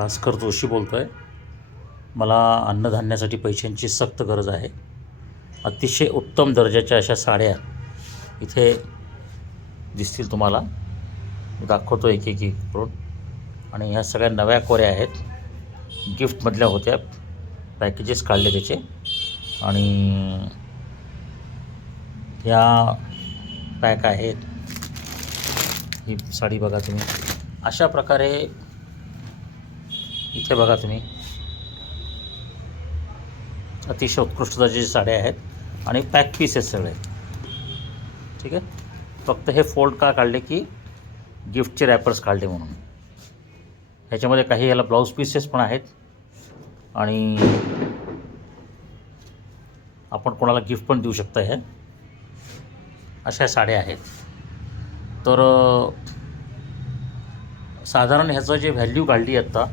भास्कर जोशी बोलतो आहे. मला अन्नधान्यासाठी पैशांची सक्त गरज आहे. अतिशय उत्तम दर्जाच्या अशा साड्या इथे दिसतील तुम्हाला. मी दाखवतो एक एक एक करून. आणि ह्या सगळ्या नव्या कोऱ्या आहेत, गिफ्टमधल्या होत्या. पॅकेजेस काढले त्याचे. आणि ह्या पॅक आहेत. ही साडी बघा तुम्ही. अशा प्रकारे इथे बघा तुम्ही, अतिशय उत्कृष्ट दर्जाच्या साड्या आहेत आणि पॅक पीसेस सगळे. ठीक आहे. फक्त हे फोल्ड का काढले की गिफ्टचे रॅपर्स काढले म्हणून. ह्याच्यामध्ये काही याला ब्लाऊज पीसेस पण आहेत आणि आपण कोणाला गिफ्ट पण देऊ शकता. ह्या अशा साड्या आहेत. तर साधारण ह्याचं जे व्हॅल्यू काढली आत्ता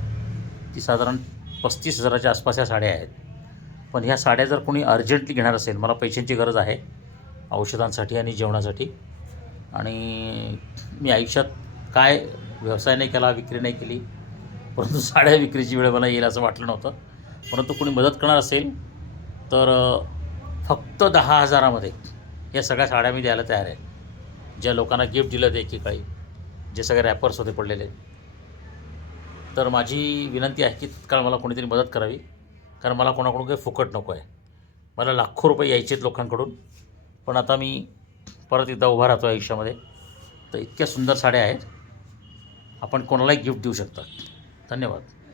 ती साधारण 35,000च्या आसपास ह्या साड्या आहेत. पण ह्या साड्या जर कोणी अर्जंटली घेणार असेल, मला पैशांची गरज आहे औषधांसाठी आणि जेवणासाठी, आणि मी आयुष्यात काय व्यवसाय नाही केला, विक्री नाही केली, परंतु साड्या विक्रीची वेळ मला येईल असं वाटलं नव्हतं. परंतु कोणी मदत करणार असेल तर फक्त 10,000मध्ये या सगळ्या साड्या मी द्यायला तयार आहे. ज्या लोकांना गिफ्ट दिलं ते एकेकाळी, जे सगळे रॅपर्स होते पडलेले. तर माझी विनंती आहे की तत्काळ मला कोणीतरी मदत करावी, कारण मला कोणाकडून काही फुकट नको आहे. मला लाखो रुपये यायचे आहेत लोकांकडून, पण आता मी परत एकदा उभा राहतो आयुष्यामध्ये. तर इतक्या सुंदर साड्या आहेत, आपण कोणालाही गिफ्ट देऊ शकता. धन्यवाद.